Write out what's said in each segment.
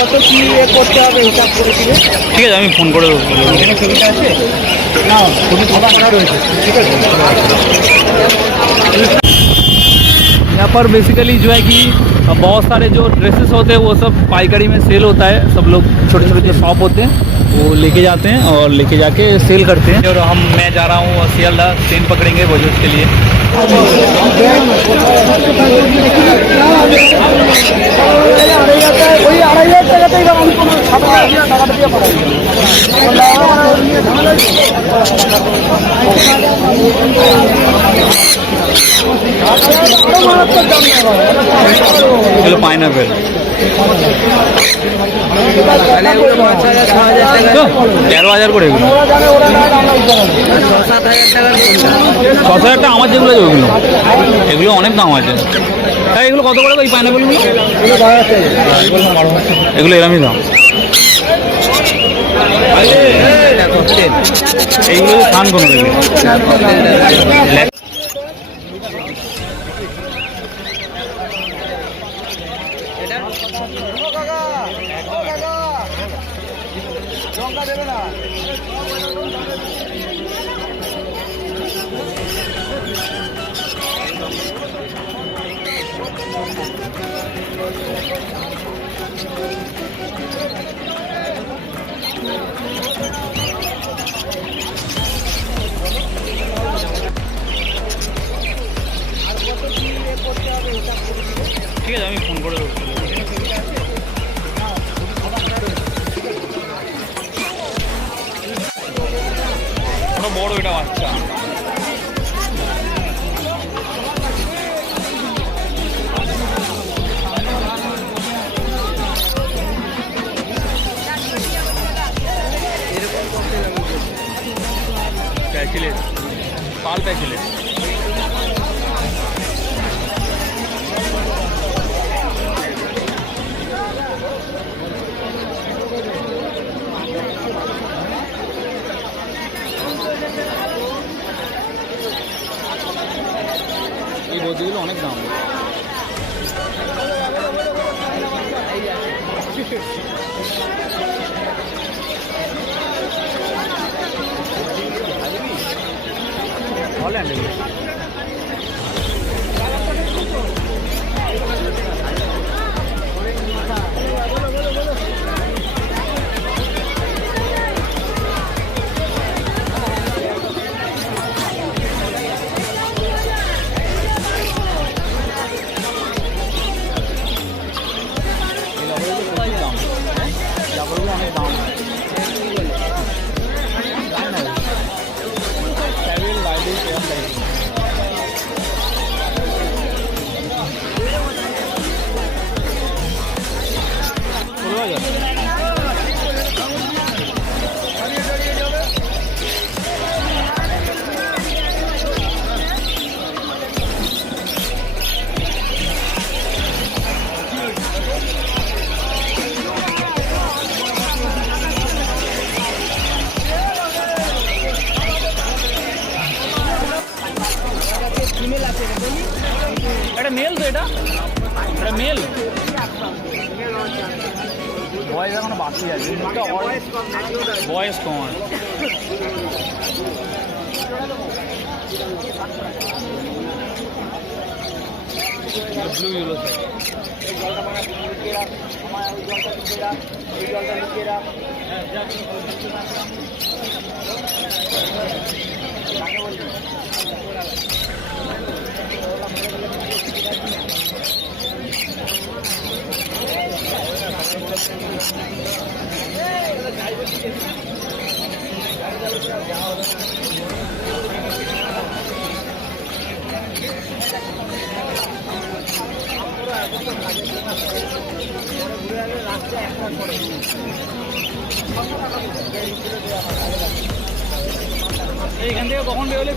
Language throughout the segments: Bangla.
কত কি করতে হবে হিসাব করে দিলে। ঠিক আছে, আমি ফোন করে দেবো। এখানে ছবিটা আছে না, ছবি খাতা করা রয়েছে, ঠিক আছে। यहाँ पर बेसिकली जो है कि बहुत सारे जो ड्रेसेस होते हैं वो सब पाइकारी में सेल होता है। सब लोग छोटे छोटे जो शॉप होते हैं वो लेके जाते हैं और लेके जाके सेल करते हैं। और मैं जा रहा हूँ सियालदा, ट्रेन पकड़ेंगे बजट के लिए। चलो पाइनएप्पल 13,000 করে এগুলো। 6,000 টাকা আমার যেগুলো আছে ওইগুলো, এগুলো অনেক দাম আছে। হ্যাঁ, এগুলো কত করে এই পাইনঅ্যাপেলগুলো? এগুলো এরমই দাম। এইগুলো খান কোনো ঠিক আছে, আমি ফোন করে দেবো। বড় এটা বাচ্চা। প্যাচিলেট, পাল প্যাচিলেট। এই বদিগুলো অনেক দাম। হল্যান্ড এটা মেল তো, এটা মেল। বয়স এখনো বাকি আছে, বয়স কম আছে। ব্লু ইউলো এইখান থেকে কখন বেরোলে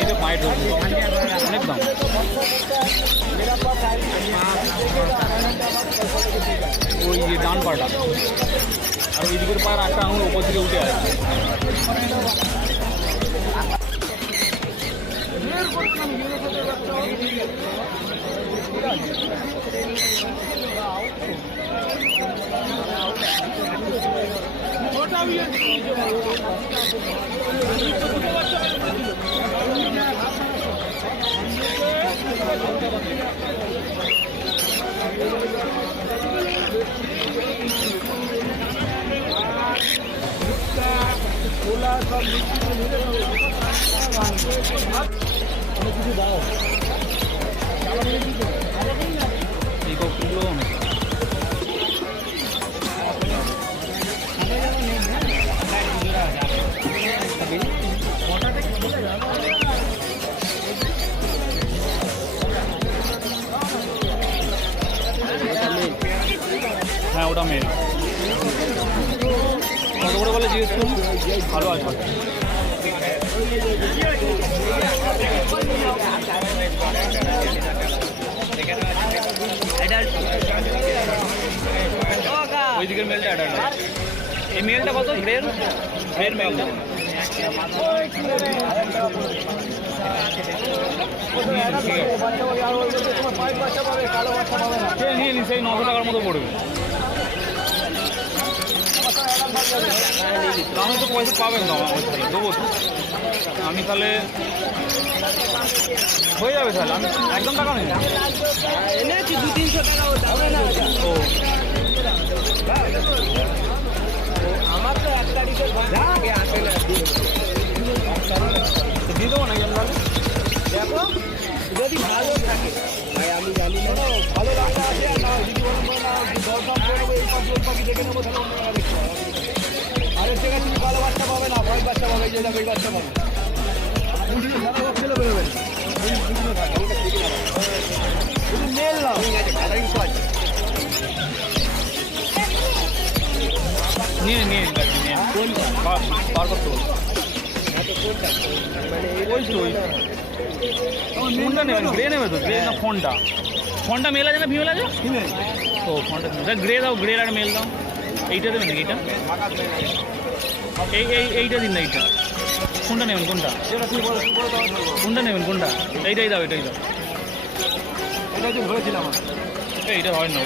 এই তো 5 অনেক দাম। ওই যে ডান পাটা আর ওই দিকের পায়ের একটা আঙুল ওপর থেকে উঠে আসছে। হ্যাঁ ওটা মেল। কত করে বলে জিজ্ঞেস করুন, ভালো আছে। ওই দিকের মেলটা অ্যাডাল্ট। এই মেলটা কত? গ্রের মেলটা নিয়ে নি, সেই 900 টাকার মতো পড়বে। আমি তো পয়সা পাবেন না, দেবো তো আমি, তাহলে হয়ে যাবে। তাহলে আমি একদম টাকা নেই এনেছি, 200-300 টাকা ও আমার তো 1 তারিখে দিয়ে দেবো নাকি আমি? দেখো যদি ভালো থাকে ভাই, আমি জানি না ভালো রান্না আছে না, যদি বলেন দরদাম করবো এই সব পাখি দেখে নেবো, তাহলে অন্য জায়গা দেখতে হবে। আরে ঠিক আছে, তুমি ভালো বাচ্চা পাবে না, ভয় বাচ্চা পাবে, যে যাবে এই বাচ্চা পাবে ছেলে বেরোবে শুধু মেল না, নিয়ে নিয়ে বার করতে বল। ওই তো ফোনটা নেবেন, গ্রে নেবে তো? গ্রে না ফোনটা মেল আছে না ফিমেল আছে? ও ফোনটা গ্রে দাও, গ্রে আর মেল দাও। এইটা দেবেন নাকি? এইটা দিন না, এইটা কোনটা নেবেন? কোনটা নেবেন? কোনটা? এইটাই দাও, এটাই দাও। এটা তো ধরেছিলাম, এইটা হয় না।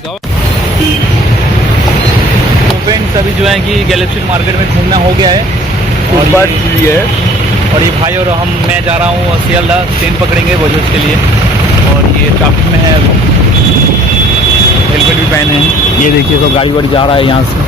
तो फ्रेंड्स अभी जो है कि गैलिफ मार्केट में घूमना हो गया है और बर्ड भी है, और ये भाई और मैं जा रहा हूँ सियालदा, ट्रेन पकड़ेंगे वजह के लिए। और ये ट्रैफिक में है, हेलमेट भी पहने हैं। ये देखिए सब गाड़ी वाड़ी जा रहा है यहाँ से।